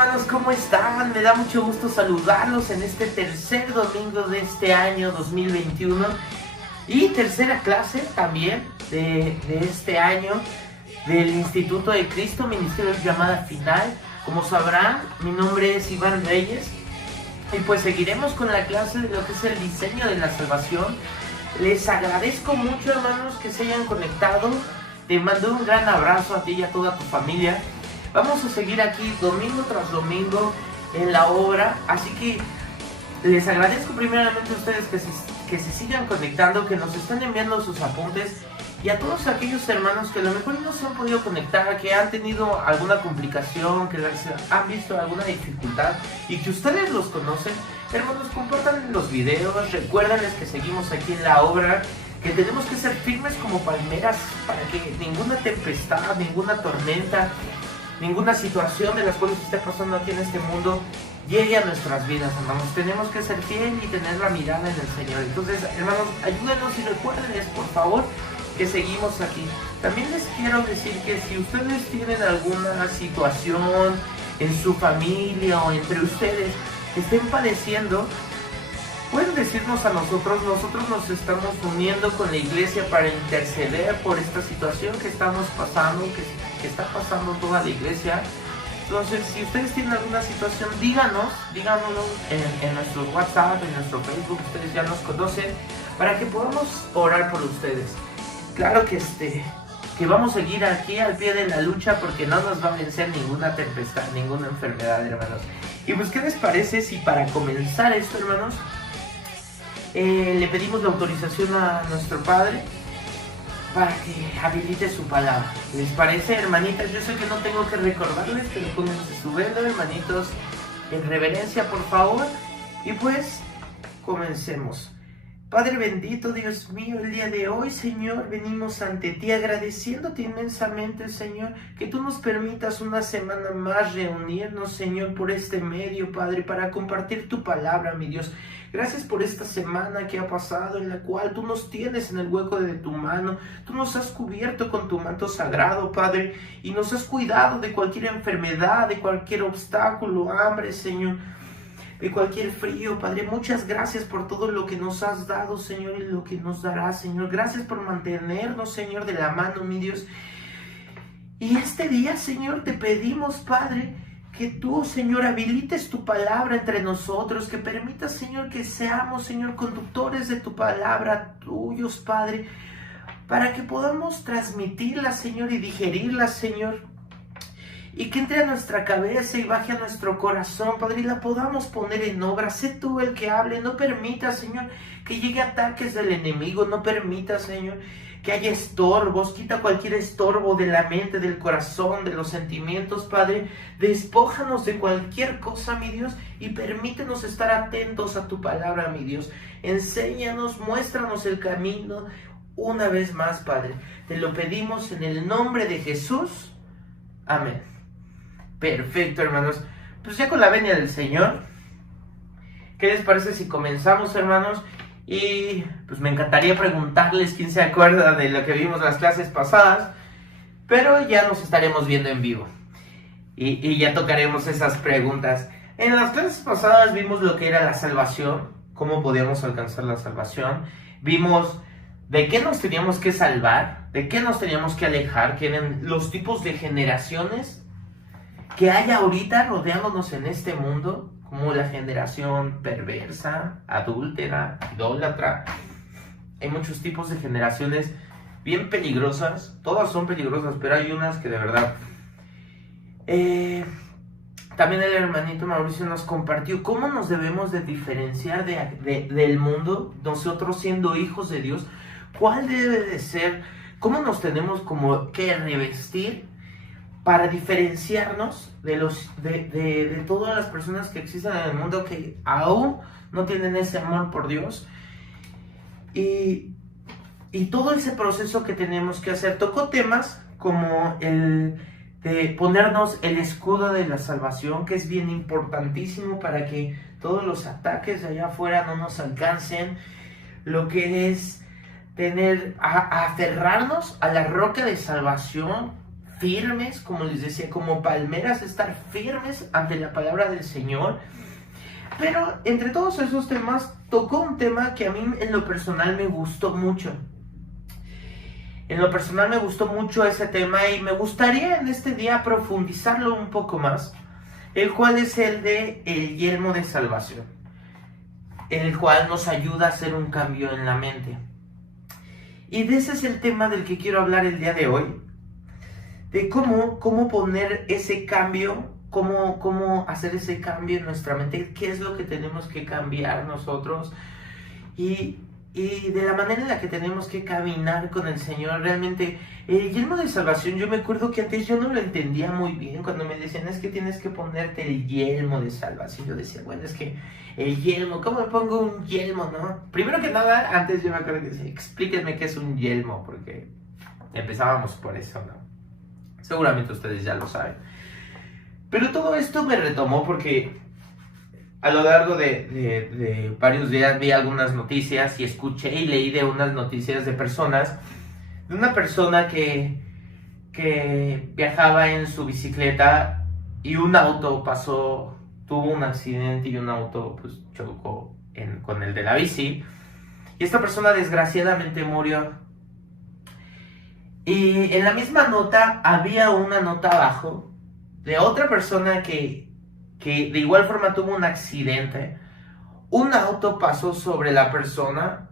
hermanos, ¿cómo están? Me da mucho gusto saludarlos en este tercer domingo de este año 2021 y tercera clase también de este año del Instituto de Cristo, Ministerio de Llamada Final. Como sabrán, mi nombre es Iván Reyes y pues seguiremos con la clase de lo que es el diseño de la salvación. Les agradezco mucho, hermanos, que se hayan conectado. Te mando un gran abrazo a ti y a toda tu familia. Vamos a seguir aquí domingo tras domingo en la obra, así que les agradezco primeramente a ustedes que se sigan conectando, que nos están enviando sus apuntes, y a todos aquellos hermanos que a lo mejor no se han podido conectar, que han tenido alguna complicación, que han visto alguna dificultad y que ustedes los conocen. Hermanos, compartan los videos, recuérdenles que seguimos aquí en la obra, que tenemos que ser firmes como palmeras para que ninguna tempestad, ninguna tormenta, ninguna situación de las cuales esté pasando aquí en este mundo llegue a nuestras vidas, hermanos. Tenemos que ser fieles y tener la mirada en el Señor. Entonces, hermanos, ayúdenos y recuérdenles, por favor, que seguimos aquí. También les quiero decir que si ustedes tienen alguna situación en su familia o entre ustedes que estén padeciendo, pueden decirnos a nosotros. Nosotros nos estamos uniendo con la iglesia para interceder por esta situación que estamos pasando, que está pasando toda la iglesia. Entonces, si ustedes tienen alguna situación, díganoslo en nuestro WhatsApp, en nuestro Facebook, ustedes ya nos conocen, para que podamos orar por ustedes. Claro que vamos a seguir aquí al pie de la lucha, porque no nos va a vencer ninguna tempestad, ninguna enfermedad, hermanos. Y pues, ¿qué les parece si para comenzar esto, hermanos, le pedimos la autorización a nuestro Padre para que habilite su palabra? ¿Les parece, hermanitas? Yo sé que no tengo que recordarles, pero pónganse su velo, hermanitos, en reverencia, por favor. Y pues, comencemos. Padre bendito, Dios mío, el día de hoy, Señor, venimos ante ti agradeciéndote inmensamente, Señor, que tú nos permitas una semana más reunirnos, Señor, por este medio, Padre, para compartir tu palabra, mi Dios. Gracias por esta semana que ha pasado, en la cual tú nos tienes en el hueco de tu mano. Tú nos has cubierto con tu manto sagrado, Padre, y nos has cuidado de cualquier enfermedad, de cualquier obstáculo, hambre, Señor, de cualquier frío, Padre. Muchas gracias por todo lo que nos has dado, Señor, y lo que nos darás, Señor. Gracias por mantenernos, Señor, de la mano, mi Dios. Y este día, Señor, te pedimos, Padre, que tú, Señor, habilites tu palabra entre nosotros, que permitas, Señor, que seamos, Señor, conductores de tu palabra, tuyos, Padre, para que podamos transmitirla, Señor, y digerirla, Señor, y que entre a nuestra cabeza y baje a nuestro corazón, Padre, y la podamos poner en obra. Sé tú el que hable. No permita, Señor, que llegue ataques del enemigo. No permita, Señor, que haya estorbos. Quita cualquier estorbo de la mente, del corazón, de los sentimientos, Padre. Despójanos de cualquier cosa, mi Dios, y permítenos estar atentos a tu palabra, mi Dios. Enséñanos, muéstranos el camino una vez más, Padre. Te lo pedimos en el nombre de Jesús. Amén. Perfecto, hermanos. Pues ya con la venia del Señor, ¿qué les parece si comenzamos, hermanos? Y pues me encantaría preguntarles quién se acuerda de lo que vimos las clases pasadas, pero ya nos estaremos viendo en vivo y ya tocaremos esas preguntas. En las clases pasadas vimos lo que era la salvación, cómo podíamos alcanzar la salvación. Vimos de qué nos teníamos que salvar, de qué nos teníamos que alejar, que eran los tipos de generaciones que hay ahorita rodeándonos en este mundo, como la generación perversa, adúltera, idólatra. Hay muchos tipos de generaciones bien peligrosas. Todas son peligrosas, pero hay unas que de verdad. También el hermanito Mauricio nos compartió cómo nos debemos de diferenciar del mundo, nosotros siendo hijos de Dios. ¿Cuál debe de ser? ¿Cómo nos tenemos como que revestir para diferenciarnos de todas las personas que existen en el mundo que aún no tienen ese amor por Dios? Y todo ese proceso que tenemos que hacer. Tocó temas como el de ponernos el escudo de la salvación, que es bien importantísimo para que todos los ataques de allá afuera no nos alcancen. Lo que es aferrarnos a la roca de salvación firmes, como les decía, como palmeras, estar firmes ante la palabra del Señor. Pero entre todos esos temas, tocó un tema que a mí en lo personal me gustó mucho. En lo personal me gustó mucho ese tema y me gustaría en este día profundizarlo un poco más, el cual es el de el yelmo de salvación, el cual nos ayuda a hacer un cambio en la mente. Y de ese es el tema del que quiero hablar el día de hoy, de cómo poner ese cambio, cómo hacer ese cambio en nuestra mente, qué es lo que tenemos que cambiar nosotros y de la manera en la que tenemos que caminar con el Señor. Realmente, el yelmo de salvación, yo me acuerdo que antes yo no lo entendía muy bien. Cuando me decían, es que tienes que ponerte el yelmo de salvación, yo decía, bueno, es que el yelmo, ¿cómo me pongo un yelmo, no? Primero que nada, antes yo me acuerdo que decía, explíquenme qué es un yelmo, porque empezábamos por eso, ¿no? Seguramente ustedes ya lo saben. Pero todo esto me retomó porque a lo largo de varios días vi algunas noticias y escuché y leí de unas noticias de personas, de una persona que viajaba en su bicicleta y un auto pasó, tuvo un accidente y un auto pues chocó con el de la bici y esta persona desgraciadamente murió. Y en la misma nota había una nota abajo de otra persona que de igual forma tuvo un accidente. Un auto pasó sobre la persona,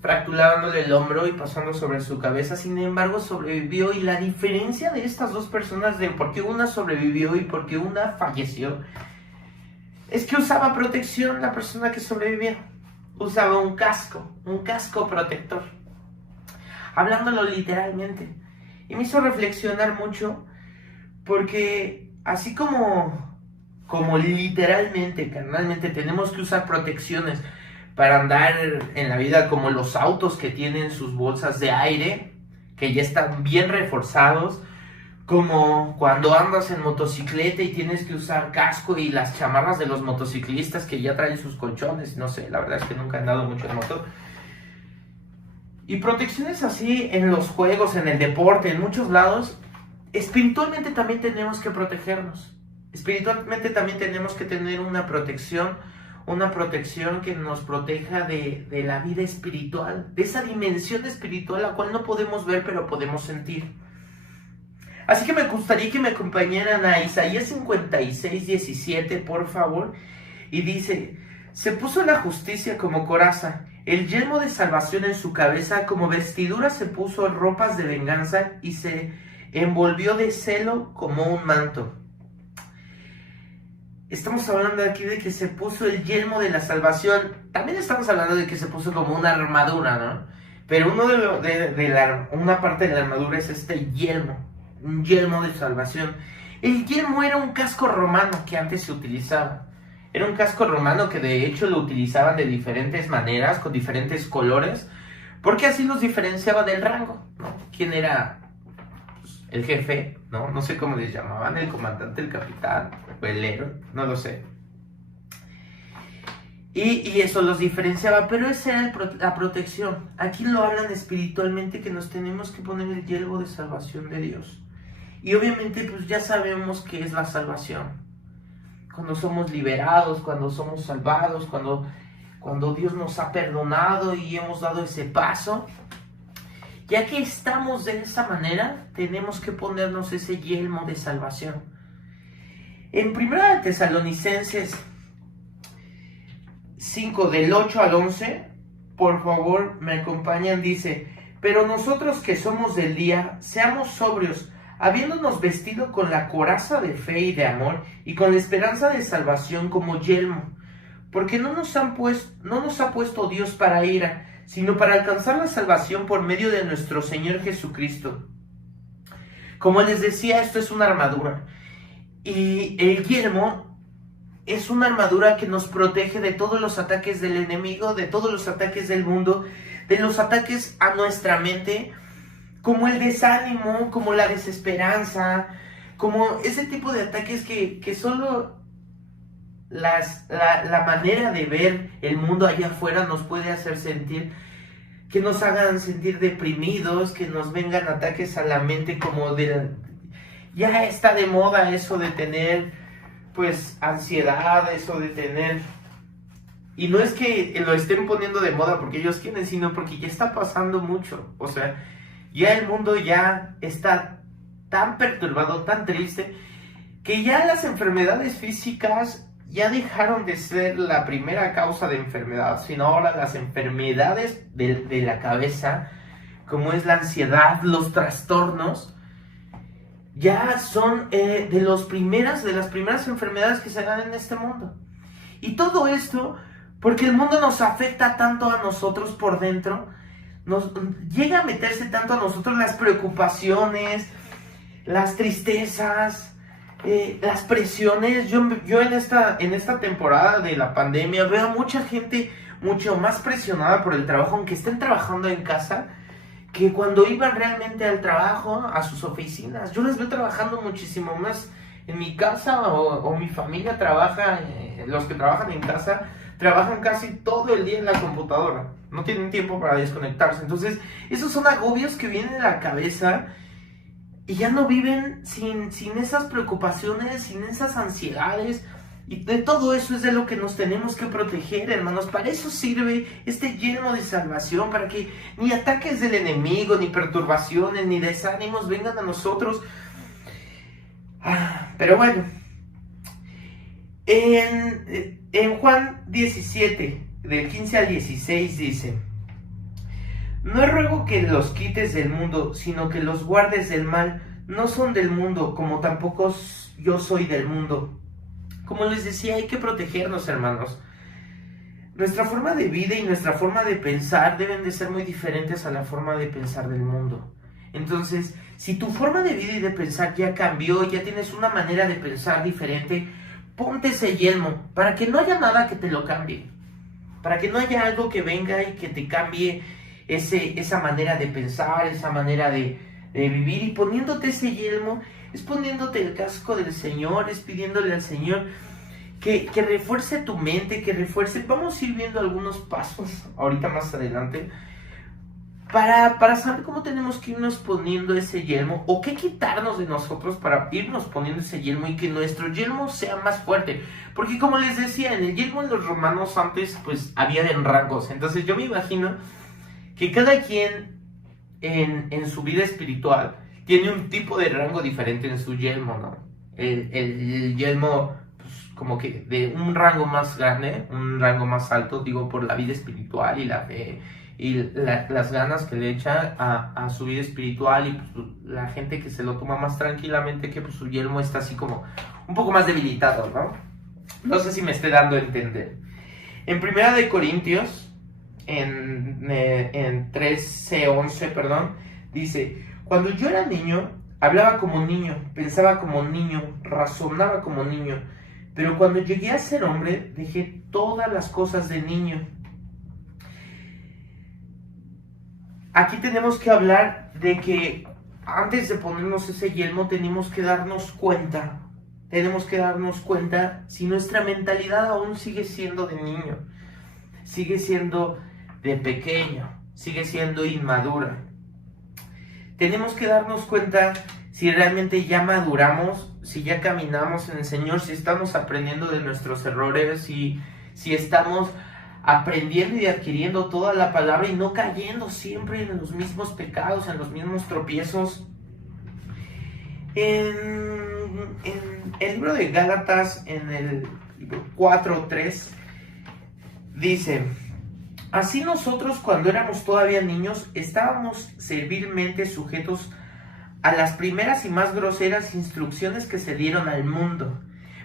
fracturándole el hombro y pasando sobre su cabeza. Sin embargo, sobrevivió. Y la diferencia de estas dos personas, de por qué una sobrevivió y por qué una falleció, es que usaba protección la persona que sobrevivió. Usaba un casco protector. Hablándolo literalmente. Y me hizo reflexionar mucho, porque así como literalmente, carnalmente, tenemos que usar protecciones para andar en la vida, como los autos que tienen sus bolsas de aire, que ya están bien reforzados, como cuando andas en motocicleta y tienes que usar casco, y las chamarras de los motociclistas que ya traen sus colchones, no sé, la verdad es que nunca he andado mucho en moto. Y protecciones así en los juegos, en el deporte, en muchos lados. Espiritualmente también tenemos que protegernos. Espiritualmente también tenemos que tener una protección que nos proteja de la vida espiritual, de esa dimensión espiritual la cual no podemos ver pero podemos sentir. Así que me gustaría que me acompañaran a Isaías 56:17, por favor, y dice: se puso la justicia como coraza, el yelmo de salvación en su cabeza, como vestidura se puso ropas de venganza y se envolvió de celo como un manto. Estamos hablando aquí de que se puso el yelmo de la salvación. También estamos hablando de que se puso como una armadura, ¿no? Pero una parte de la armadura es este yelmo, un yelmo de salvación. El yelmo era un casco romano que antes se utilizaba. Era un casco romano que de hecho lo utilizaban de diferentes maneras, con diferentes colores, porque así los diferenciaba del rango, ¿no? ¿Quién era el jefe? No sé cómo les llamaban, el comandante, el capitán, o el héroe, no lo sé. Y eso los diferenciaba, pero esa era la protección. Aquí lo hablan espiritualmente, que nos tenemos que poner el yelmo de salvación de Dios. Y obviamente pues ya sabemos qué es la salvación. Cuando somos liberados, cuando somos salvados, cuando Dios nos ha perdonado y hemos dado ese paso. Ya que estamos de esa manera, tenemos que ponernos ese yelmo de salvación. En 1 Tesalonicenses 5, del 8 al 11, por favor me acompañan, dice: pero nosotros que somos del día, seamos sobrios, habiéndonos vestido con la coraza de fe y de amor, y con la esperanza de salvación como yelmo, porque no nos ha puesto Dios para ira, sino para alcanzar la salvación por medio de nuestro Señor Jesucristo. Como les decía, esto es una armadura, y el yelmo es una armadura que nos protege de todos los ataques del enemigo, de todos los ataques del mundo, de los ataques a nuestra mente, como el desánimo, como la desesperanza, como ese tipo de ataques que solo la manera de ver el mundo allá afuera nos puede hacer sentir que nos hagan sentir deprimidos, que nos vengan ataques a la mente como ya está de moda eso de tener pues ansiedad, eso de tener... Y no es que lo estén poniendo de moda porque ellos quieren, sino porque ya está pasando mucho. O sea, ya el mundo ya está tan perturbado, tan triste, que ya las enfermedades físicas ya dejaron de ser la primera causa de enfermedad, sino ahora las enfermedades de la cabeza, como es la ansiedad, los trastornos, ya son de las primeras enfermedades que se dan en este mundo. Y todo esto porque el mundo nos afecta tanto a nosotros por dentro, nos llega a meterse tanto a nosotros las preocupaciones, las tristezas, las presiones. Yo en esta temporada de la pandemia veo a mucha gente mucho más presionada por el trabajo, aunque estén trabajando en casa, que cuando iban realmente al trabajo, a sus oficinas. Yo les veo trabajando muchísimo más en mi casa, o mi familia trabaja, los que trabajan en casa, trabajan casi todo el día en la computadora, no tienen tiempo para desconectarse. Entonces, esos son agobios que vienen a la cabeza y ya no viven sin esas preocupaciones, sin esas ansiedades. Y de todo eso es de lo que nos tenemos que proteger, hermanos. Para eso sirve este yelmo de salvación, para que ni ataques del enemigo, ni perturbaciones, ni desánimos vengan a nosotros. Pero bueno, en Juan 17, del 15 al 16 dice: no ruego que los quites del mundo, sino que los guardes del mal. No son del mundo, como tampoco yo soy del mundo. Como les decía, hay que protegernos, hermanos. Nuestra forma de vida y nuestra forma de pensar deben de ser muy diferentes a la forma de pensar del mundo. Entonces, si tu forma de vida y de pensar ya cambió, ya tienes una manera de pensar diferente, ponte ese yelmo para que no haya nada que te lo cambie. Para que no haya algo que venga y que te cambie esa manera de pensar, esa manera de vivir. Y poniéndote ese yelmo, es poniéndote el casco del Señor, es pidiéndole al Señor que refuerce tu mente, que refuerce... Vamos a ir viendo algunos pasos ahorita más adelante para saber cómo tenemos que irnos poniendo ese yelmo, o qué quitarnos de nosotros para irnos poniendo ese yelmo y que nuestro yelmo sea más fuerte. Porque como les decía, en el yelmo de los romanos antes pues había en rangos. Entonces yo me imagino que cada quien en su vida espiritual tiene un tipo de rango diferente en su yelmo, ¿no? El yelmo pues, como que de un rango más grande, un rango más alto, digo, por la vida espiritual y la fe y las ganas que le echa a su vida espiritual, y pues, la gente que se lo toma más tranquilamente, que pues su yelmo está así como un poco más debilitado, ¿no? No sé si me esté dando a entender. En Primera de Corintios, en 13:11, perdón, dice: cuando yo era niño, hablaba como niño, pensaba como niño, razonaba como niño, pero cuando llegué a ser hombre, dejé todas las cosas de niño. Aquí tenemos que hablar de que antes de ponernos ese yelmo tenemos que darnos cuenta si nuestra mentalidad aún sigue siendo de niño, sigue siendo de pequeño, sigue siendo inmadura. Tenemos que darnos cuenta si realmente ya maduramos, si ya caminamos en el Señor, si estamos aprendiendo de nuestros errores, si estamos aprendiendo y adquiriendo toda la palabra y no cayendo siempre en los mismos pecados, en los mismos tropiezos. En el libro de Gálatas, en el libro 4:3, dice: así nosotros, cuando éramos todavía niños, estábamos servilmente sujetos a las primeras y más groseras instrucciones que se dieron al mundo.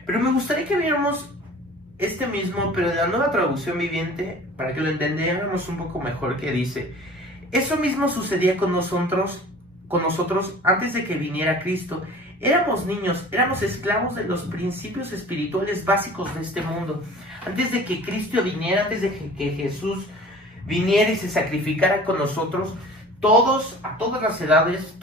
Pero me gustaría que viéramos este mismo, pero de la Nueva Traducción Viviente, para que lo entendiéramos un poco mejor, que dice: eso mismo sucedía con nosotros antes de que viniera Cristo. Éramos niños, éramos esclavos de los principios espirituales básicos de este mundo. Antes de que Cristo viniera, antes de que Jesús viniera y se sacrificara con nosotros, todos, a todas las edades,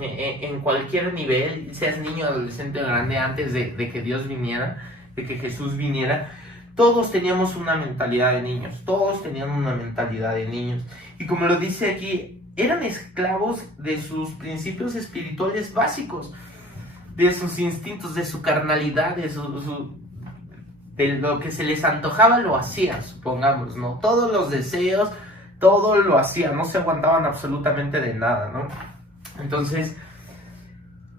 en cualquier nivel, seas niño, adolescente o grande, antes de que Dios viniera, de que Jesús viniera, todos teníamos una mentalidad de niños, todos tenían una mentalidad de niños. Y como lo dice aquí, eran esclavos de sus principios espirituales básicos, de sus instintos, de su carnalidad, de lo que se les antojaba lo hacían, supongamos, ¿no? Todos los deseos, todo lo hacían, no se aguantaban absolutamente de nada, ¿no? Entonces,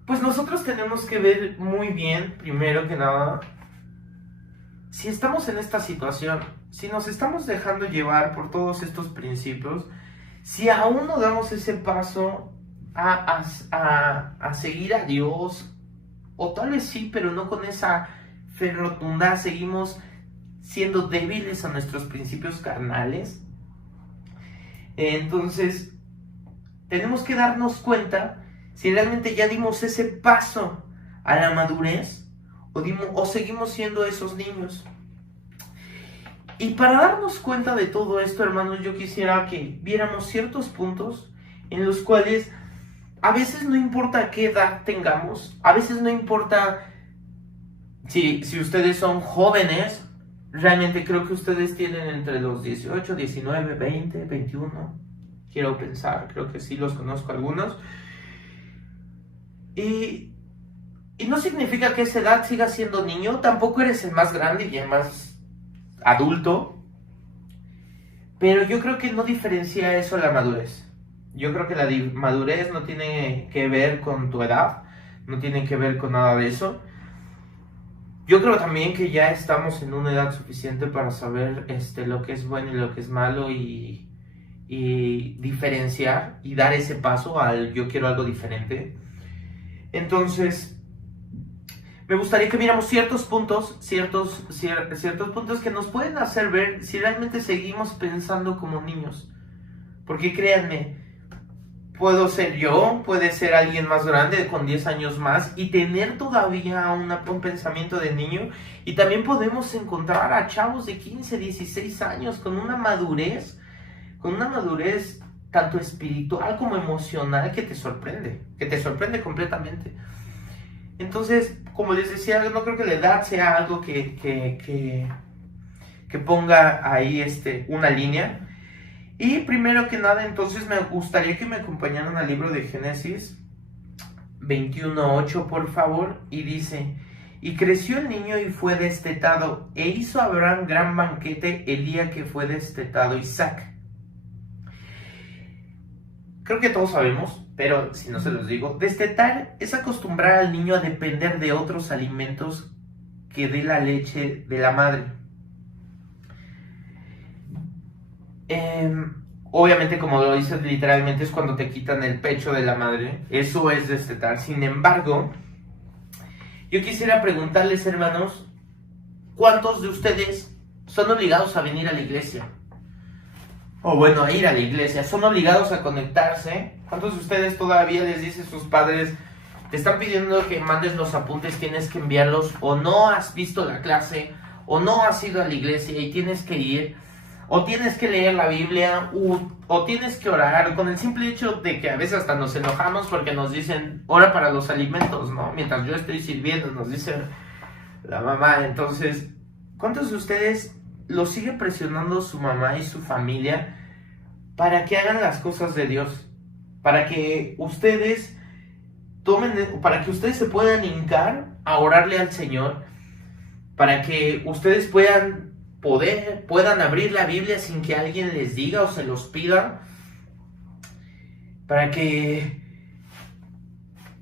pues nosotros tenemos que ver muy bien, primero que nada, si estamos en esta situación, si nos estamos dejando llevar por todos estos principios, si aún no damos ese paso a seguir a Dios, o tal vez sí, pero no con esa fe rotunda, seguimos siendo débiles a nuestros principios carnales, entonces tenemos que darnos cuenta si realmente ya dimos ese paso a la madurez o seguimos siendo esos niños. Y para darnos cuenta de todo esto, hermanos, yo quisiera que viéramos ciertos puntos en los cuales a veces no importa qué edad tengamos, a veces no importa si ustedes son jóvenes, realmente creo que ustedes tienen entre los 18, 19, 20, 21, quiero pensar, creo que sí los conozco algunos. Y no significa que esa edad siga siendo niño, tampoco eres el más grande y el más adulto, pero yo creo que no diferencia eso la madurez. Yo creo que la madurez no tiene que ver con tu edad, no tiene que ver con nada de eso. Yo creo también que ya estamos en una edad suficiente para saber lo que es bueno y lo que es malo y diferenciar y dar ese paso al yo quiero algo diferente. Entonces, me gustaría que viéramos ciertos puntos que nos pueden hacer ver si realmente seguimos pensando como niños. Porque créanme, puedo ser yo, puede ser alguien más grande con 10 años más y tener todavía un pensamiento de niño. Y también podemos encontrar a chavos de 15, 16 años con una madurez tanto espiritual como emocional que te sorprende completamente. Entonces, como les decía, no creo que la edad sea algo que ponga ahí una línea. Y primero que nada, entonces me gustaría que me acompañaran al libro de Génesis 21:8, por favor, y dice: y creció el niño y fue destetado, e hizo Abraham gran banquete el día que fue destetado Isaac. Creo que todos sabemos, pero si no se los digo, destetar es acostumbrar al niño a depender de otros alimentos que de la leche de la madre. Obviamente, como lo dices literalmente, es cuando te quitan el pecho de la madre. Eso es destetar. Sin embargo, yo quisiera preguntarles, hermanos, ¿cuántos de ustedes son obligados a venir a la iglesia? O bueno, a ir a la iglesia, son obligados a conectarse. ¿Cuántos de ustedes todavía les dicen sus padres, te están pidiendo que mandes los apuntes, tienes que enviarlos, o no has visto la clase, o no has ido a la iglesia y tienes que ir, o tienes que leer la Biblia, o tienes que orar, con el simple hecho de que a veces hasta nos enojamos porque nos dicen, ora para los alimentos, ¿no? Mientras yo estoy sirviendo, nos dice la mamá. Entonces, ¿cuántos de ustedes lo sigue presionando su mamá y su familia para que hagan las cosas de Dios? Para que ustedes se puedan hincar a orarle al Señor, para que ustedes puedan abrir la Biblia sin que alguien les diga o se los pida, para que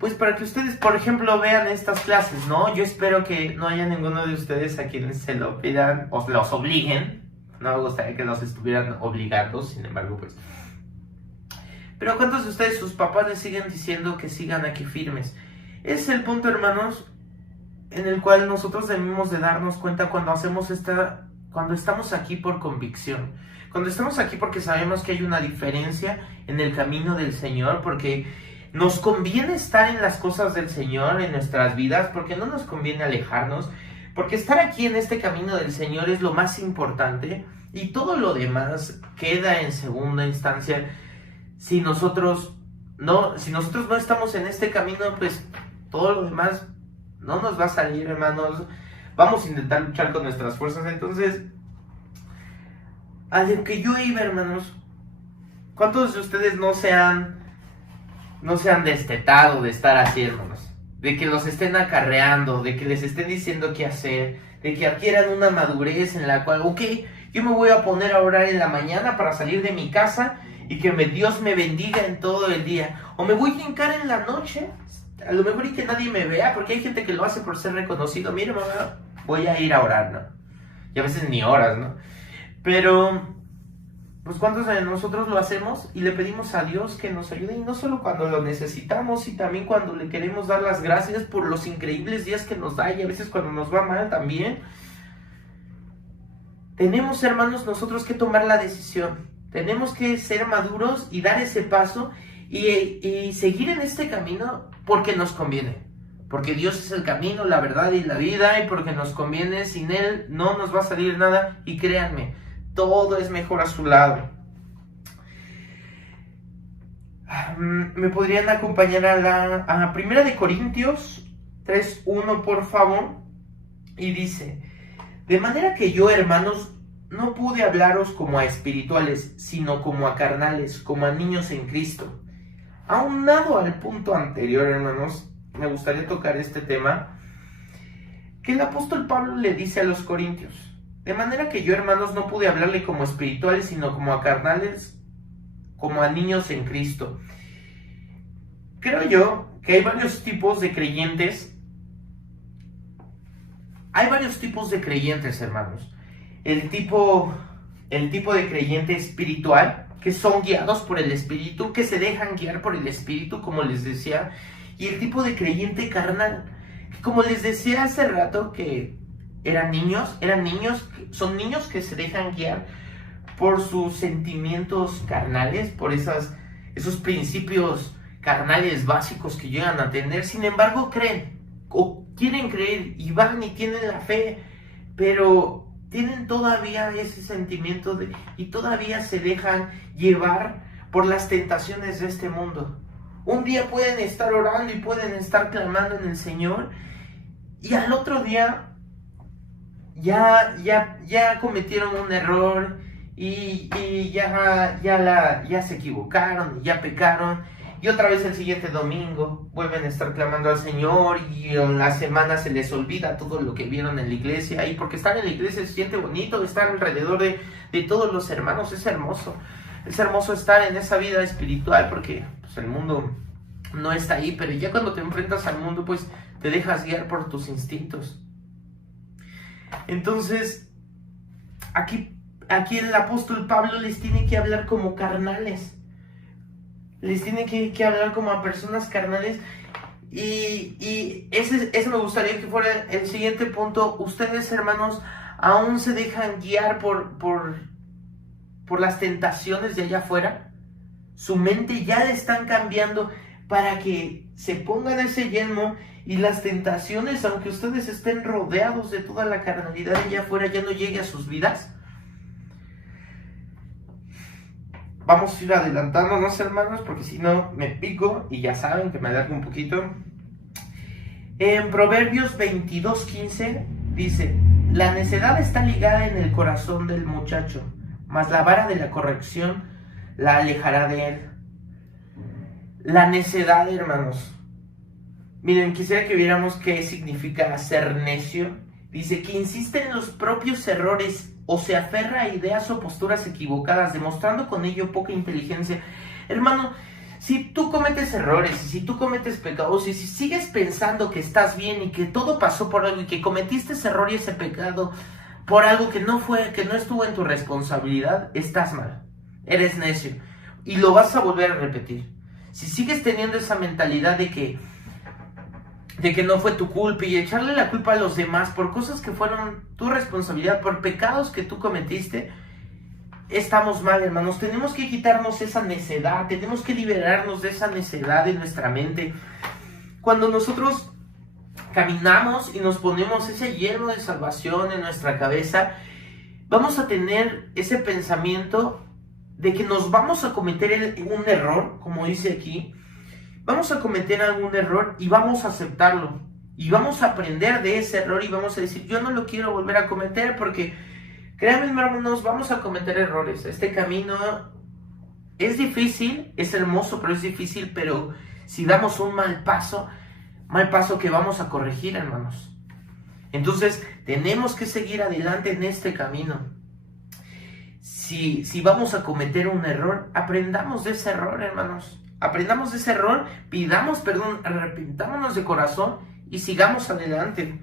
ustedes, por ejemplo, vean estas clases, ¿no? Yo espero que no haya ninguno de ustedes a quienes se lo pidan o los obliguen. No me gustaría que los estuvieran obligando, sin embargo, pues. Pero ¿cuántos de ustedes, sus papás les siguen diciendo que sigan aquí firmes? Ese es el punto, hermanos, en el cual nosotros debemos de darnos cuenta cuando estamos aquí por convicción. Cuando estamos aquí porque sabemos que hay una diferencia en el camino del Señor, porque nos conviene estar en las cosas del Señor en nuestras vidas, porque no nos conviene alejarnos, porque estar aquí en este camino del Señor es lo más importante y todo lo demás queda en segunda instancia. Si nosotros no estamos en este camino, pues todo lo demás no nos va a salir, hermanos. vamos a intentar luchar con nuestras fuerzas. Entonces, a lo que yo iba, hermanos, ¿cuántos de ustedes no se han destetado de estar así, hermanos? De que los estén acarreando, de que les estén diciendo qué hacer, de que adquieran una madurez en la cual, ok, yo me voy a poner a orar en la mañana para salir de mi casa y que Dios me bendiga en todo el día. O me voy a hincar en la noche, a lo mejor y que nadie me vea, porque hay gente que lo hace por ser reconocido. Mira, mamá, voy a ir a orar, ¿no? Y a veces ni horas, ¿no? Pero, pues ¿cuántos de nosotros lo hacemos y le pedimos a Dios que nos ayude? Y no solo cuando lo necesitamos, y también cuando le queremos dar las gracias por los increíbles días que nos da, y a veces cuando nos va mal también. Tenemos, hermanos, nosotros que tomar la decisión. Tenemos que ser maduros y dar ese paso y seguir en este camino porque nos conviene. Porque Dios es el camino, la verdad y la vida, y porque nos conviene. Sin Él no nos va a salir nada, y créanme, todo es mejor a su lado. ¿Me podrían acompañar a Primera de Corintios 3:1, por favor? Y dice: de manera que yo, hermanos, no pude hablaros como a espirituales, sino como a carnales, como a niños en Cristo. Aunado al punto anterior, hermanos, me gustaría tocar este tema que el apóstol Pablo le dice a los corintios. De manera que yo, hermanos, no pude hablarle como a espirituales, sino como a carnales, como a niños en Cristo. Creo yo que hay varios tipos de creyentes. Hay varios tipos de creyentes, hermanos. El tipo de creyente espiritual, que son guiados por el Espíritu, que se dejan guiar por el Espíritu, como les decía. Y el tipo de creyente carnal, que como les decía hace rato, que son niños que se dejan guiar por sus sentimientos carnales, por esos principios carnales básicos que llegan a tener. Sin embargo, creen o quieren creer y van y tienen la fe, pero tienen todavía ese sentimiento y todavía se dejan llevar por las tentaciones de este mundo. Un día pueden estar orando y pueden estar clamando en el Señor, y al otro día ya cometieron un error y ya se equivocaron, ya pecaron. Y otra vez el siguiente domingo vuelven a estar clamando al Señor, y en la semana se les olvida todo lo que vieron en la iglesia. Y porque estar en la iglesia se siente bonito, estar alrededor de todos los hermanos es hermoso. Es hermoso estar en esa vida espiritual, porque pues, el mundo no está ahí. Pero ya cuando te enfrentas al mundo, pues te dejas guiar por tus instintos. Entonces, aquí el apóstol Pablo les tiene que hablar como carnales. Les tiene que hablar como a personas carnales. Y ese me gustaría que fuera el siguiente punto. Ustedes, hermanos, aún se dejan guiar por las tentaciones de allá afuera. Su mente ya le están cambiando para que se pongan ese yelmo, y las tentaciones, aunque ustedes estén rodeados de toda la carnalidad de allá afuera, ya no llegue a sus vidas. Vamos a ir adelantándonos, hermanos, porque si no me pico y ya saben que me alargo un poquito. En Proverbios 22:15 dice: la necedad está ligada en el corazón del muchacho, mas la vara de la corrección la alejará de él. La necedad, hermanos. Miren, quisiera que viéramos qué significa ser necio. Dice que insiste en los propios errores o se aferra a ideas o posturas equivocadas, demostrando con ello poca inteligencia. Hermano, si tú cometes errores, y si tú cometes pecados, y si sigues pensando que estás bien y que todo pasó por algo, y que cometiste ese error y ese pecado por algo que no estuvo en tu responsabilidad, estás mal. Eres necio. Y lo vas a volver a repetir. Si sigues teniendo esa mentalidad de que no fue tu culpa, y echarle la culpa a los demás por cosas que fueron tu responsabilidad, por pecados que tú cometiste, estamos mal, hermanos. Tenemos que quitarnos esa necedad, tenemos que liberarnos de esa necedad en nuestra mente. Cuando nosotros caminamos y nos ponemos ese yelmo de salvación en nuestra cabeza, vamos a tener ese pensamiento de que nos vamos a cometer un error, como dice aquí. Vamos a cometer algún error y vamos a aceptarlo. Y vamos a aprender de ese error y vamos a decir, yo no lo quiero volver a cometer, porque créanme, hermanos, vamos a cometer errores. Este camino es difícil, es hermoso, pero es difícil. Pero si damos un mal paso que vamos a corregir, hermanos. Entonces tenemos que seguir adelante en este camino. Si vamos a cometer un error, aprendamos de ese error, hermanos. Aprendamos de ese error, pidamos perdón, arrepentámonos de corazón y sigamos adelante.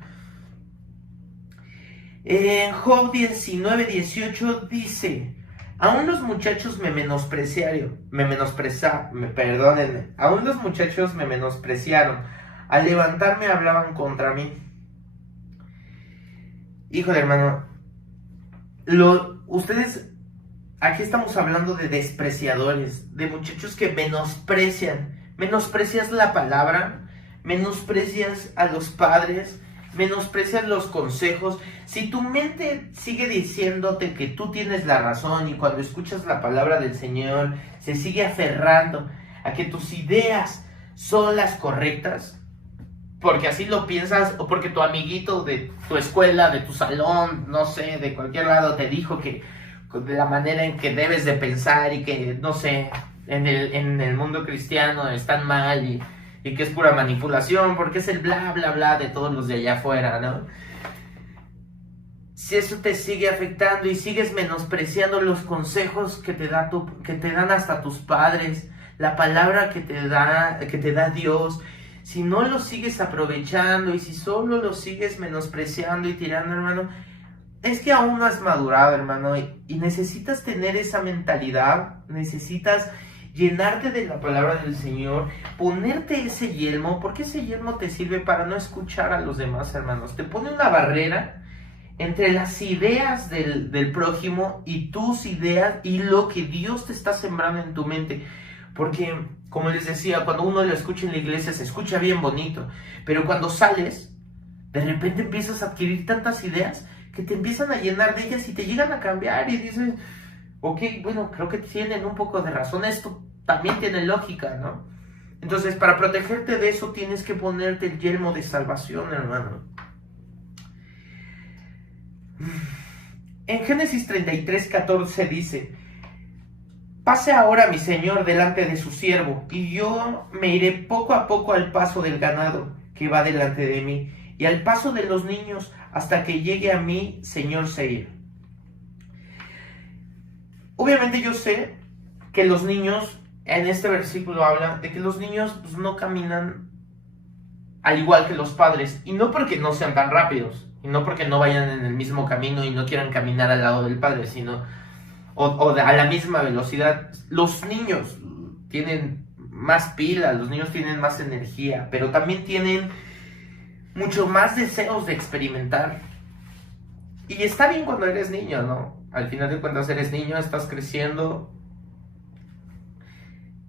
En Job 19:18 dice: aún los muchachos me menospreciaron, aún los muchachos me menospreciaron, al levantarme hablaban contra mí. Híjole, hermano, ustedes, aquí estamos hablando de despreciadores, de muchachos que menosprecias la palabra, menosprecias a los padres, menosprecias los consejos. Si tu mente sigue diciéndote que tú tienes la razón y cuando escuchas la palabra del Señor se sigue aferrando a que tus ideas son las correctas, porque así lo piensas, o porque tu amiguito de tu escuela, de tu salón, no sé, de cualquier lado te dijo que de la manera en que debes de pensar y que, no sé, en el mundo cristiano están mal y que es pura manipulación, porque es el bla, bla, bla de todos los de allá afuera, ¿no? Si eso te sigue afectando y sigues menospreciando los consejos que te dan hasta tus padres, la palabra que te da Dios, si no lo sigues aprovechando y si solo lo sigues menospreciando y tirando, hermano, es que aún no has madurado, hermano, y necesitas tener esa mentalidad, necesitas llenarte de la palabra del Señor, ponerte ese yelmo, porque ese yelmo te sirve para no escuchar a los demás, hermanos. Te pone una barrera entre las ideas del prójimo y tus ideas y lo que Dios te está sembrando en tu mente. Porque, como les decía, cuando uno lo escucha en la iglesia se escucha bien bonito, pero cuando sales, de repente empiezas a adquirir tantas ideas que te empiezan a llenar de ellas y te llegan a cambiar y dices, ok, bueno, creo que tienen un poco de razón, esto también tiene lógica, ¿no? Entonces, para protegerte de eso tienes que ponerte el yelmo de salvación, hermano. En Génesis 33:14 dice: pase ahora mi señor delante de su siervo, y yo me iré poco a poco al paso del ganado que va delante de mí, y al paso de los niños, hasta que llegue a mí, señor Seir. Obviamente yo sé que los niños, en este versículo habla de que los niños pues, no caminan al igual que los padres, y no porque no sean tan rápidos, y no porque no vayan en el mismo camino y no quieran caminar al lado del padre, sino a la misma velocidad. Los niños tienen más pila, los niños tienen más energía, pero también tienen mucho más deseos de experimentar. Y está bien cuando eres niño, ¿no? Al final de cuentas eres niño, estás creciendo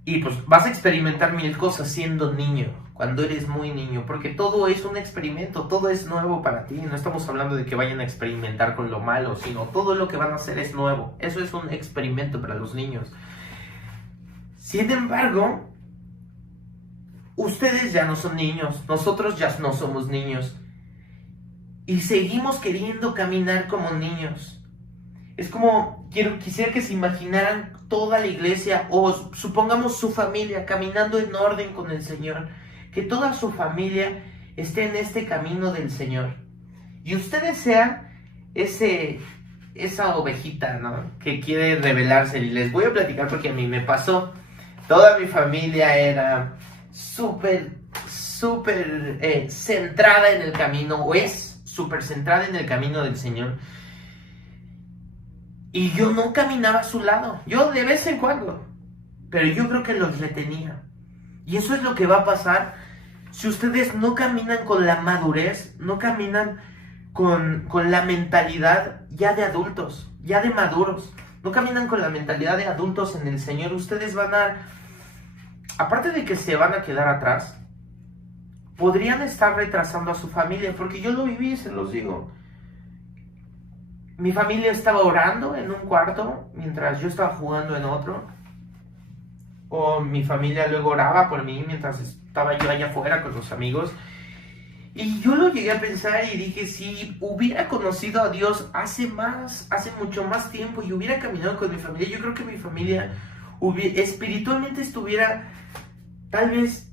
y pues vas a experimentar mil cosas siendo niño, cuando eres muy niño, porque todo es un experimento, todo es nuevo para ti. No estamos hablando de que vayan a experimentar con lo malo, sino todo lo que van a hacer es nuevo. Eso es un experimento para los niños. Sin embargo, ustedes ya no son niños, nosotros ya no somos niños, y seguimos queriendo caminar como niños. Es como, quisiera que se imaginaran toda la iglesia, o supongamos su familia, caminando en orden con el Señor. Que toda su familia esté en este camino del Señor. Y ustedes sean esa ovejita, ¿no? Que quiere rebelarse. Y les voy a platicar porque a mí me pasó. Toda mi familia era súper centrada en el camino, o es súper centrada en el camino del Señor. Y yo no caminaba a su lado. Yo de vez en cuando. Pero yo creo que los retenía. Y eso es lo que va a pasar si ustedes no caminan con la madurez, no caminan con la mentalidad ya de adultos, ya de maduros. No caminan con la mentalidad de adultos en el Señor. Ustedes van aparte de que se van a quedar atrás, podrían estar retrasando a su familia, porque yo lo viví, se los digo. Mi familia estaba orando en un cuarto mientras yo estaba jugando en otro. O mi familia luego oraba por mí mientras estaba yo allá afuera con los amigos. Y yo lo llegué a pensar y dije, si hubiera conocido a Dios hace mucho más tiempo y hubiera caminado con mi familia, yo creo que mi familia espiritualmente estuviera, tal vez,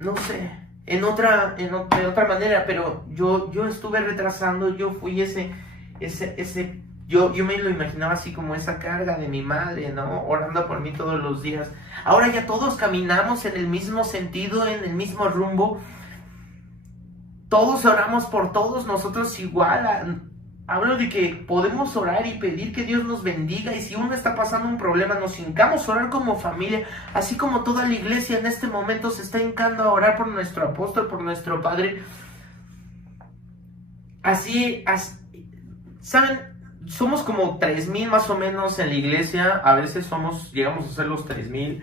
no sé, de otra manera, pero yo estuve retrasando, yo fui yo me lo imaginaba así como esa carga de mi madre, ¿no? Orando por mí todos los días. Ahora ya todos caminamos en el mismo sentido, en el mismo rumbo. Todos oramos por todos, nosotros igual. Hablo de que podemos orar y pedir que Dios nos bendiga, y si uno está pasando un problema, nos hincamos a orar como familia, así como toda la iglesia en este momento se está hincando a orar por nuestro apóstol, por nuestro padre. ¿Saben? Somos como 3,000 más o menos en la iglesia, a veces llegamos a ser los 3,000,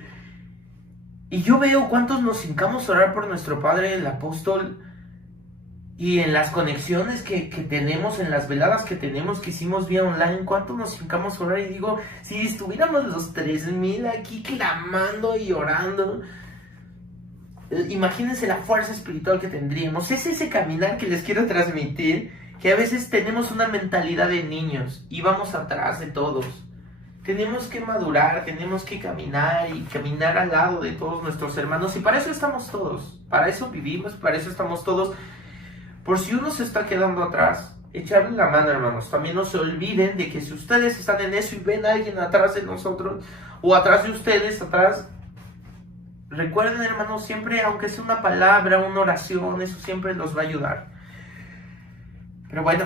y yo veo cuántos nos hincamos a orar por nuestro padre, el apóstol. Y en las conexiones que tenemos, en las veladas que tenemos, que hicimos vía online, ¿cuánto nos hincamos a orar? Y digo, si estuviéramos los 3,000 aquí clamando y orando, imagínense la fuerza espiritual que tendríamos. Es ese caminar que les quiero transmitir, que a veces tenemos una mentalidad de niños y vamos atrás de todos. Tenemos que madurar, tenemos que caminar y caminar al lado de todos nuestros hermanos. Y para eso estamos todos, para eso vivimos, para eso estamos todos. Por si uno se está quedando atrás, echarle la mano, hermanos. También no se olviden de que si ustedes están en eso y ven a alguien atrás de nosotros, o atrás de ustedes, recuerden, hermanos, siempre, aunque sea una palabra, una oración, eso siempre los va a ayudar. Pero bueno,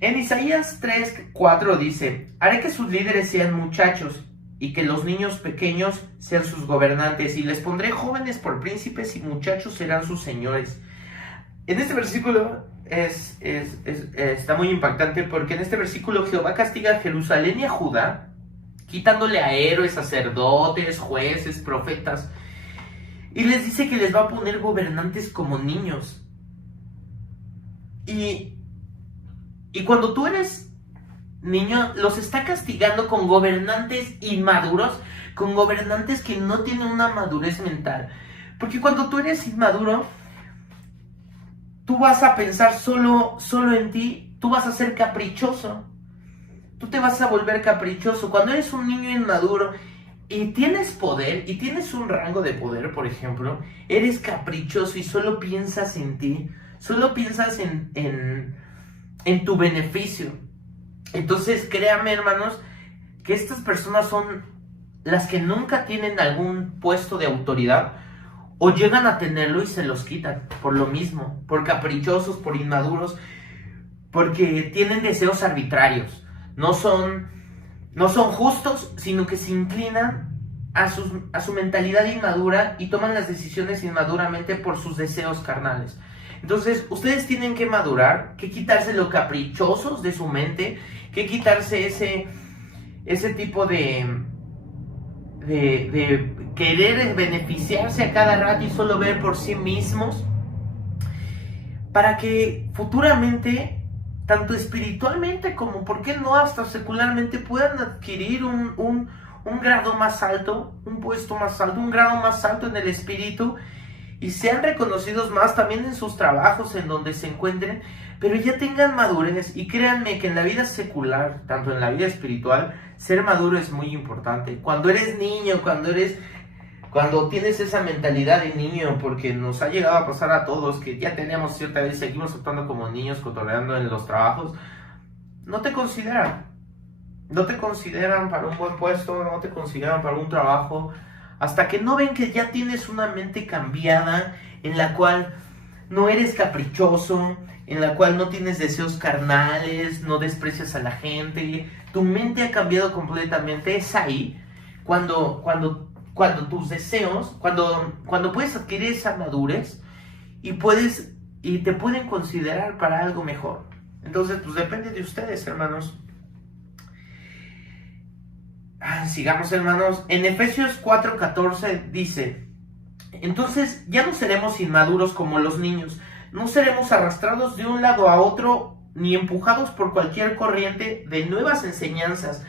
en Isaías 3:4 dice: haré que sus líderes sean muchachos, y que los niños pequeños sean sus gobernantes, y les pondré jóvenes por príncipes, y muchachos serán sus señores. En este versículo está muy impactante, porque en este versículo Jehová castiga a Jerusalén y a Judá, quitándole a héroes, sacerdotes, jueces, profetas, y les dice que les va a poner gobernantes como niños. Y cuando tú eres niño, los está castigando con gobernantes inmaduros, con gobernantes que no tienen una madurez mental. Porque cuando tú eres inmaduro, tú vas a pensar solo en ti, tú vas a ser caprichoso, tú te vas a volver caprichoso. Cuando eres un niño inmaduro y tienes poder, y tienes un rango de poder, por ejemplo, eres caprichoso y solo piensas en ti, solo piensas en tu beneficio. Entonces, créanme, hermanos, que estas personas son las que nunca tienen algún puesto de autoridad, o llegan a tenerlo y se los quitan por lo mismo, por caprichosos, por inmaduros, porque tienen deseos arbitrarios. No son justos, sino que se inclinan a su mentalidad inmadura y toman las decisiones inmaduramente por sus deseos carnales. Entonces, ustedes tienen que madurar, que quitarse lo caprichosos de su mente, que quitarse ese tipo de querer beneficiarse a cada rato y solo ver por sí mismos, para que futuramente, tanto espiritualmente como, ¿por qué no hasta secularmente, puedan adquirir un grado más alto, un puesto más alto, un grado más alto en el espíritu, y sean reconocidos más también en sus trabajos, en donde se encuentren, pero ya tengan madurez. Y créanme que en la vida secular, tanto en la vida espiritual, ser maduro es muy importante. Cuando eres niño, cuando tienes esa mentalidad de niño, porque nos ha llegado a pasar a todos, que ya tenemos cierta edad y seguimos actuando como niños, cotorreando en los trabajos, no te consideran para un buen puesto, no te consideran para un trabajo, hasta que no ven que ya tienes una mente cambiada, en la cual no eres caprichoso, en la cual no tienes deseos carnales, no desprecias a la gente, tu mente ha cambiado completamente. Es ahí cuando tus deseos, cuando puedes adquirir esa madurez y te pueden considerar para algo mejor. Entonces, pues depende de ustedes, hermanos. Sigamos, hermanos. En Efesios 4:14 dice: entonces ya no seremos inmaduros como los niños, no seremos arrastrados de un lado a otro, ni empujados por cualquier corriente de nuevas enseñanzas.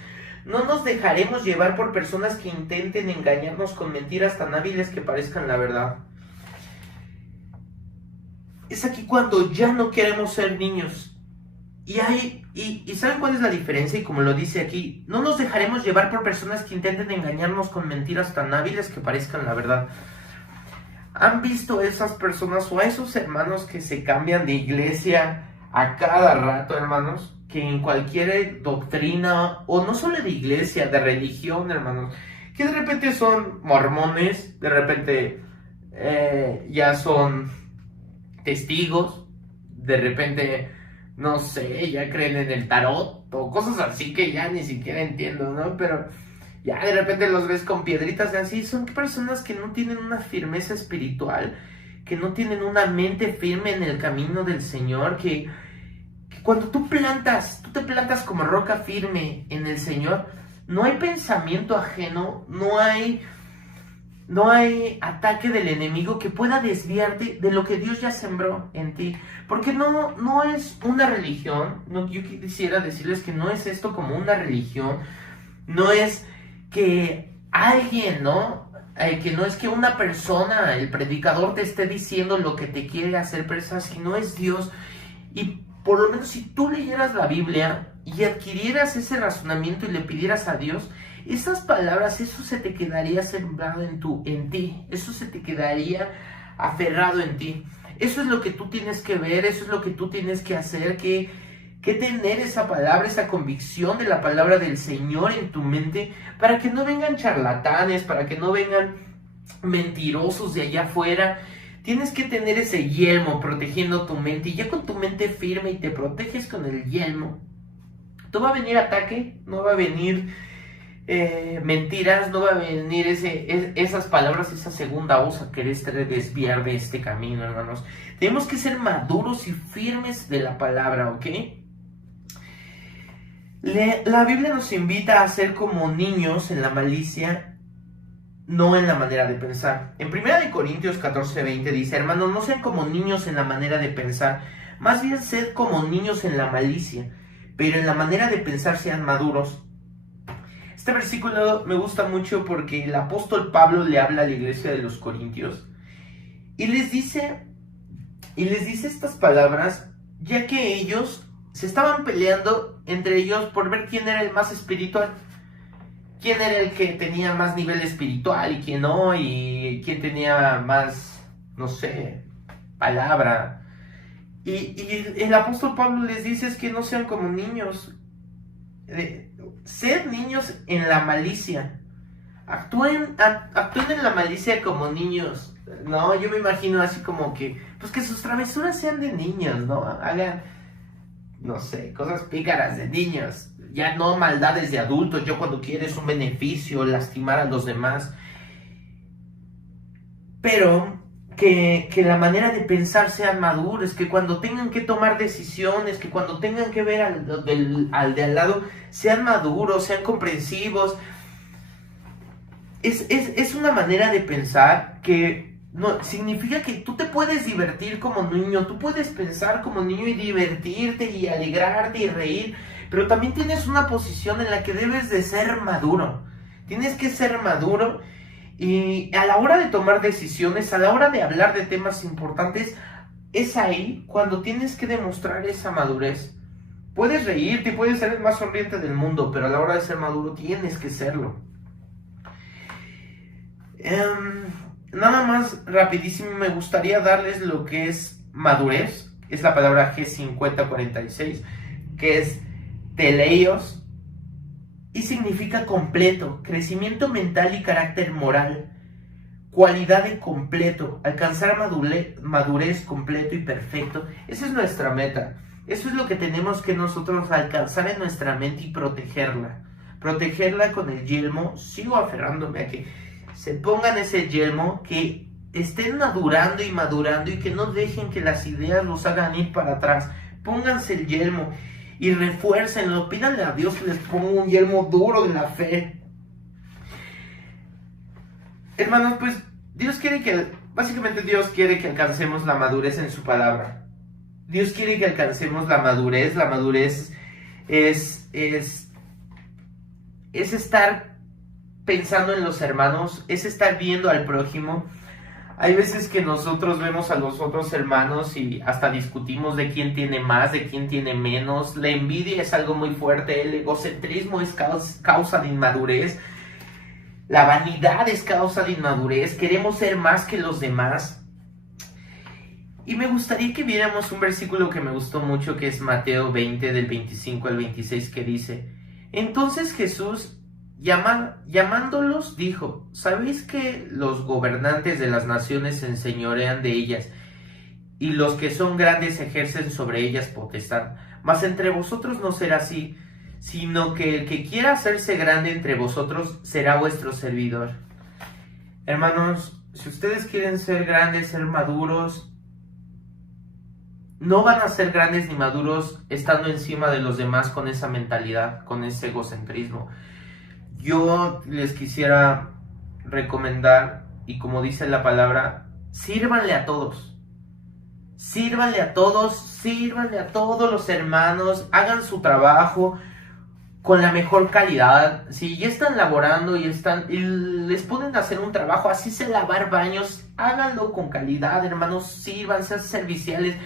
No nos dejaremos llevar por personas que intenten engañarnos con mentiras tan hábiles que parezcan la verdad. es aquí cuando ya no queremos ser niños. Y ¿saben cuál es la diferencia? Y como lo dice aquí, no nos dejaremos llevar por personas que intenten engañarnos con mentiras tan hábiles que parezcan la verdad. ¿Han visto esas personas o a esos hermanos que se cambian de iglesia a cada rato, hermanos? Que en cualquier doctrina, o no solo de iglesia, de religión, hermanos, que de repente son mormones, de repente ya son testigos, de repente, no sé, ya creen en el tarot, o cosas así que ya ni siquiera entiendo, ¿no? Pero ya de repente los ves con piedritas de así. Son personas que no tienen una firmeza espiritual, que no tienen una mente firme en el camino del Señor, que cuando tú te plantas como roca firme en el Señor, no hay pensamiento ajeno, no hay ataque del enemigo que pueda desviarte de lo que Dios ya sembró en ti. Porque no es una religión. Yo quisiera decirles que no es esto como una religión. No es que alguien, ¿no? Que no es que una persona, el predicador, te esté diciendo lo que te quiere hacer pensar, sino es Dios. Y por lo menos si tú leyeras la Biblia y adquirieras ese razonamiento y le pidieras a Dios, esas palabras, eso se te quedaría sembrado en ti, eso se te quedaría aferrado en ti. Eso es lo que tú tienes que ver, eso es lo que tú tienes que hacer, que tener esa palabra, esa convicción de la palabra del Señor en tu mente, para que no vengan charlatanes, para que no vengan mentirosos de allá afuera. Tienes que tener ese yelmo protegiendo tu mente, y ya con tu mente firme y te proteges con el yelmo, no va a venir ataque, no va a venir mentiras, no va a venir esas palabras, esa segunda voz a querer desviar de este camino, hermanos. Tenemos que ser maduros y firmes de la palabra, ¿ok? La Biblia nos invita a ser como niños en la malicia, no en la manera de pensar. En 1 Corintios 14:20 dice: hermanos, no sean como niños en la manera de pensar, más bien sed como niños en la malicia, pero en la manera de pensar sean maduros. Este versículo me gusta mucho porque el apóstol Pablo le habla a la iglesia de los Corintios y les dice estas palabras, ya que ellos se estaban peleando entre ellos por ver quién era el más espiritual, quién era el que tenía más nivel espiritual y quién no, y quién tenía más, no sé, palabra. Y el apóstol Pablo les dice es que no sean como niños, sed niños en la malicia, actúen en la malicia como niños. No, yo me imagino así como que, pues que sus travesuras sean de niños, ¿no? Hagan, no sé, cosas pícaras de niños, ya no maldades de adultos. Yo cuando quieres un beneficio, lastimar a los demás, pero que la manera de pensar sean maduros, que cuando tengan que tomar decisiones, que cuando tengan que ver al de al lado, sean maduros, sean comprensivos. Es una manera de pensar que no significa que tú te puedes divertir como niño, tú puedes pensar como niño y divertirte y alegrarte y reír, pero también tienes una posición en la que debes de ser maduro. Tienes que ser maduro. Y a la hora de tomar decisiones, a la hora de hablar de temas importantes, es ahí cuando tienes que demostrar esa madurez. Puedes reírte, puedes ser el más sonriente del mundo, pero a la hora de ser maduro tienes que serlo. Nada más rapidísimo me gustaría darles lo que es madurez. Es la palabra G5046, que es teleios. Y significa completo, crecimiento mental y carácter moral, cualidad de completo, alcanzar madurez completo y perfecto. Esa es nuestra meta. Eso es lo que tenemos que nosotros alcanzar en nuestra mente y protegerla. Protegerla con el yelmo. Sigo aferrándome a que se pongan ese yelmo, que estén madurando y que no dejen que las ideas los hagan ir para atrás. Pónganse el yelmo y refuércenlo, pídanle a Dios que les ponga un yelmo duro de la fe. Hermanos, pues básicamente Dios quiere que alcancemos la madurez en su palabra. Dios quiere que alcancemos la madurez. La madurez es estar pensando en los hermanos, es estar viendo al prójimo. Hay veces que nosotros vemos a los otros hermanos y hasta discutimos de quién tiene más, de quién tiene menos. La envidia es algo muy fuerte, el egocentrismo es causa de inmadurez, la vanidad es causa de inmadurez, queremos ser más que los demás. Y me gustaría que viéramos un versículo que me gustó mucho, que es Mateo 20, del 25 al 26, que dice: entonces Jesús, llamándolos, dijo: ¿sabéis que los gobernantes de las naciones se enseñorean de ellas, y los que son grandes ejercen sobre ellas potestad? Mas entre vosotros no será así, sino que el que quiera hacerse grande entre vosotros será vuestro servidor. Hermanos, si ustedes quieren ser grandes, ser maduros, no van a ser grandes ni maduros estando encima de los demás con esa mentalidad, con ese egocentrismo. Yo les quisiera recomendar, y como dice la palabra, sírvanle a todos. Sírvanle a todos, sírvanle a todos los hermanos, hagan su trabajo con la mejor calidad. Si ya están laborando y les ponen a hacer un trabajo, así sea lavar baños, háganlo con calidad, hermanos, sirvan, sean serviciales.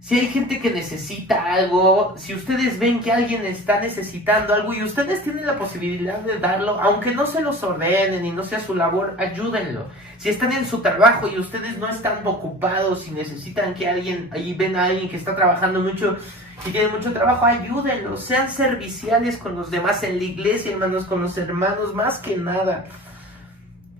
Si hay gente que necesita algo, si ustedes ven que alguien está necesitando algo y ustedes tienen la posibilidad de darlo, aunque no se los ordenen y no sea su labor, ayúdenlo. Si están en su trabajo y ustedes no están ocupados y necesitan que alguien, ahí ven a alguien que está trabajando mucho y tiene mucho trabajo, ayúdenlo. Sean serviciales con los demás en la iglesia, hermanos, con los hermanos, más que nada.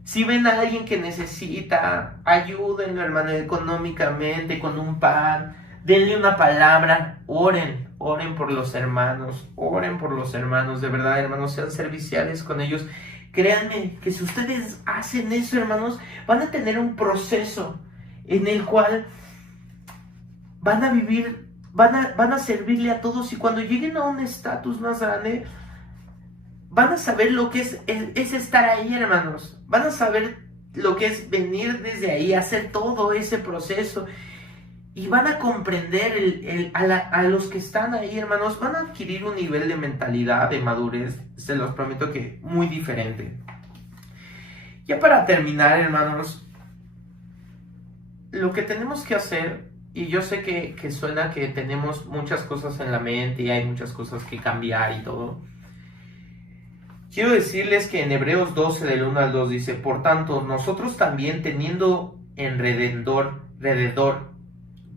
Si ven a alguien que necesita, ayúdenlo, hermano, económicamente, con un pan. Denle una palabra, oren por los hermanos, de verdad, hermanos, sean serviciales con ellos. Créanme que si ustedes hacen eso, hermanos, van a tener un proceso en el cual van a vivir, van a servirle a todos, y cuando lleguen a un estatus más grande, van a saber lo que es estar ahí, hermanos. Van a saber lo que es venir desde ahí, hacer todo ese proceso. Y van a comprender a los que están ahí, hermanos, van a adquirir un nivel de mentalidad, de madurez, se los prometo que muy diferente. Ya para terminar, hermanos, lo que tenemos que hacer, y yo sé que suena que tenemos muchas cosas en la mente y hay muchas cosas que cambiar y todo. Quiero decirles que en Hebreos 12, del 1 al 2 dice: por tanto, nosotros también, teniendo en rededor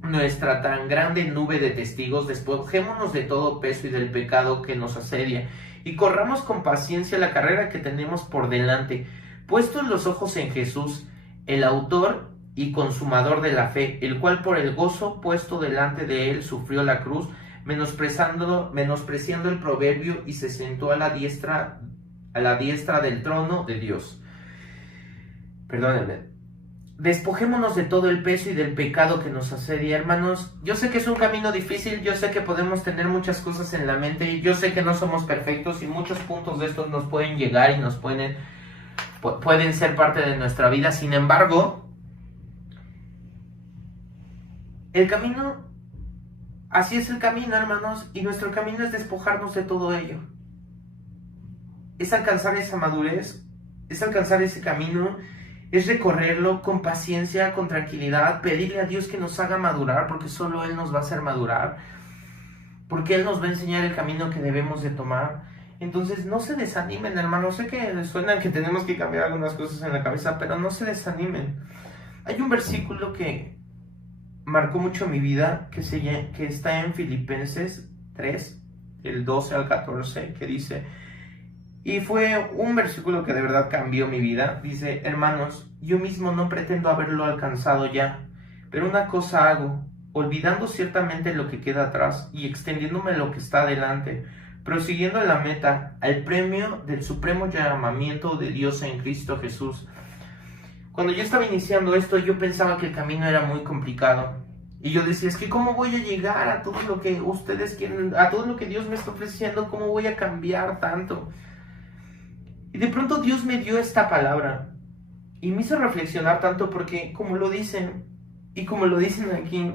nuestra tan grande nube de testigos, despojémonos de todo peso y del pecado que nos asedia, y corramos con paciencia la carrera que tenemos por delante, puestos los ojos en Jesús, el autor y consumador de la fe, el cual por el gozo puesto delante de él sufrió la cruz, menospreciando el proverbio, y se sentó a la diestra del trono de Dios. Perdónenme. Despojémonos de todo el peso y del pecado que nos asedia, hermanos. Yo sé que es un camino difícil, yo sé que podemos tener muchas cosas en la mente, yo sé que no somos perfectos y muchos puntos de estos nos pueden llegar y nos pueden ser parte de nuestra vida. Sin embargo, el camino, así es el camino, hermanos, y nuestro camino es despojarnos de todo ello. Es alcanzar esa madurez, es alcanzar ese camino, es recorrerlo con paciencia, con tranquilidad, pedirle a Dios que nos haga madurar, porque solo Él nos va a hacer madurar, porque Él nos va a enseñar el camino que debemos de tomar. Entonces no se desanimen, hermanos. Sé que suena que tenemos que cambiar algunas cosas en la cabeza, pero no se desanimen. Hay un versículo que marcó mucho mi vida, que está en Filipenses 3, el 12 al 14, que dice... Y fue un versículo que de verdad cambió mi vida. Dice: hermanos, yo mismo no pretendo haberlo alcanzado ya, pero una cosa hago, olvidando ciertamente lo que queda atrás y extendiéndome lo que está adelante, prosiguiendo la meta, al premio del supremo llamamiento de Dios en Cristo Jesús. Cuando yo estaba iniciando esto, yo pensaba que el camino era muy complicado. Y yo decía, es que ¿cómo voy a llegar a todo lo que ustedes quieren, a todo lo que Dios me está ofreciendo? ¿Cómo voy a cambiar tanto? Y de pronto Dios me dio esta palabra y me hizo reflexionar tanto, porque como lo dicen aquí,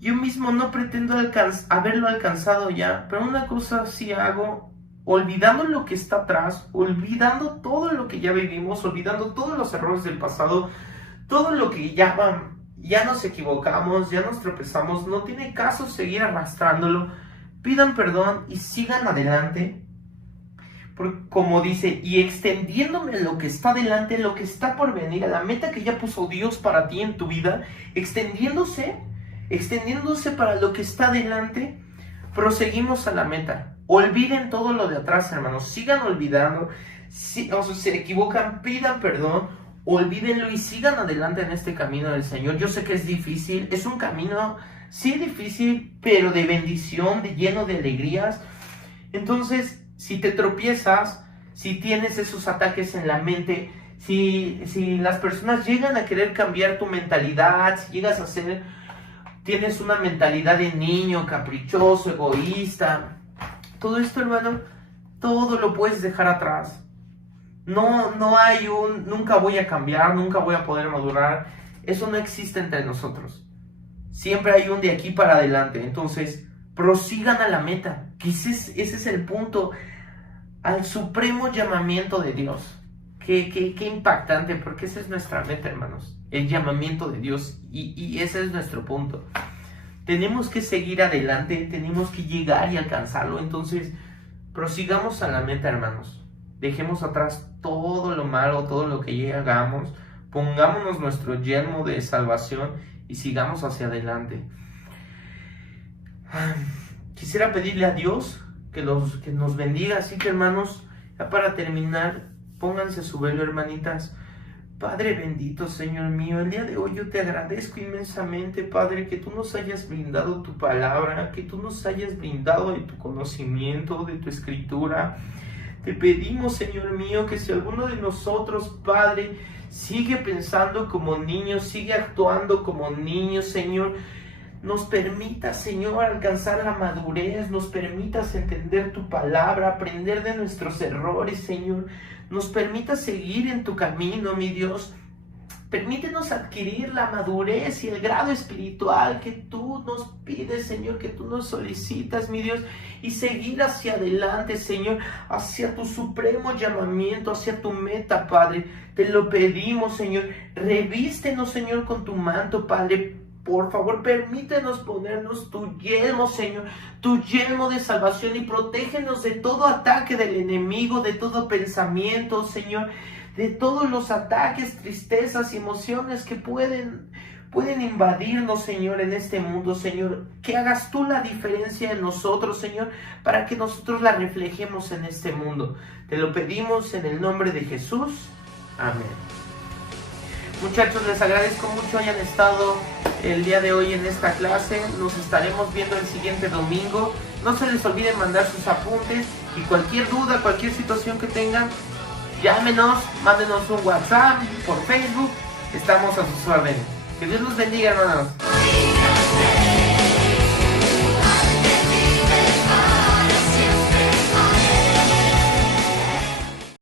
yo mismo no pretendo haberlo alcanzado ya, pero una cosa sí hago, olvidando lo que está atrás, olvidando todo lo que ya vivimos, olvidando todos los errores del pasado, Todo lo que ya nos equivocamos, ya nos tropezamos, no tiene caso seguir arrastrándolo. Pidan perdón y sigan adelante. Porque, como dice, y extendiéndome a lo que está delante, lo que está por venir, a la meta que ya puso Dios para ti en tu vida, extendiéndose para lo que está delante, proseguimos a la meta. Olviden todo lo de atrás, hermanos, sigan olvidando. Si se equivocan, pidan perdón, olvídenlo y sigan adelante en este camino del Señor. Yo sé que es difícil, es un camino, sí difícil, pero de bendición, lleno de alegrías. Entonces, si te tropiezas, si tienes esos ataques en la mente, si las personas llegan a querer cambiar tu mentalidad, si llegas a tienes una mentalidad de niño, caprichoso, egoísta, todo esto, hermano, todo lo puedes dejar atrás. No hay nunca voy a cambiar, nunca voy a poder madurar. Eso no existe entre nosotros. Siempre hay un de aquí para adelante. Entonces, prosigan a la meta, que ese es el punto, al supremo llamamiento de Dios. Qué impactante, porque esa es nuestra meta, hermanos, el llamamiento de Dios, y ese es nuestro punto. Tenemos que seguir adelante, tenemos que llegar y alcanzarlo. Entonces, prosigamos a la meta, hermanos. Dejemos atrás todo lo malo, todo lo que hagamos, pongámonos nuestro yelmo de salvación y sigamos hacia adelante. Quisiera pedirle a Dios que nos bendiga, así que, hermanos, ya para terminar, pónganse su velo, hermanitas. Padre bendito, Señor mío, el día de hoy yo te agradezco inmensamente, Padre, que tú nos hayas brindado tu palabra, que tú nos hayas brindado de tu conocimiento, de tu escritura. Te pedimos, Señor mío, que si alguno de nosotros, Padre, sigue pensando como niños, sigue actuando como niños, Señor, nos permitas, Señor, alcanzar la madurez, nos permitas entender tu palabra, aprender de nuestros errores, Señor, nos permitas seguir en tu camino, mi Dios. Permítenos adquirir la madurez y el grado espiritual que tú nos pides, Señor, que tú nos solicitas, mi Dios, y seguir hacia adelante, Señor, hacia tu supremo llamamiento, hacia tu meta, Padre. Te lo pedimos, Señor. Revístenos, Señor, con tu manto, Padre. Por favor, permítenos ponernos tu yelmo, Señor, tu yelmo de salvación, y protégenos de todo ataque del enemigo, de todo pensamiento, Señor, de todos los ataques, tristezas y emociones que pueden invadirnos, Señor, en este mundo, Señor. Que hagas tú la diferencia en nosotros, Señor, para que nosotros la reflejemos en este mundo. Te lo pedimos en el nombre de Jesús. Amén. Muchachos, les agradezco mucho hayan estado el día de hoy en esta clase. Nos estaremos viendo el siguiente domingo. No se les olvide mandar sus apuntes, y cualquier duda, cualquier situación que tengan, llámenos, mándenos un WhatsApp, por Facebook. Estamos a sus órdenes. Que Dios los bendiga, hermanos.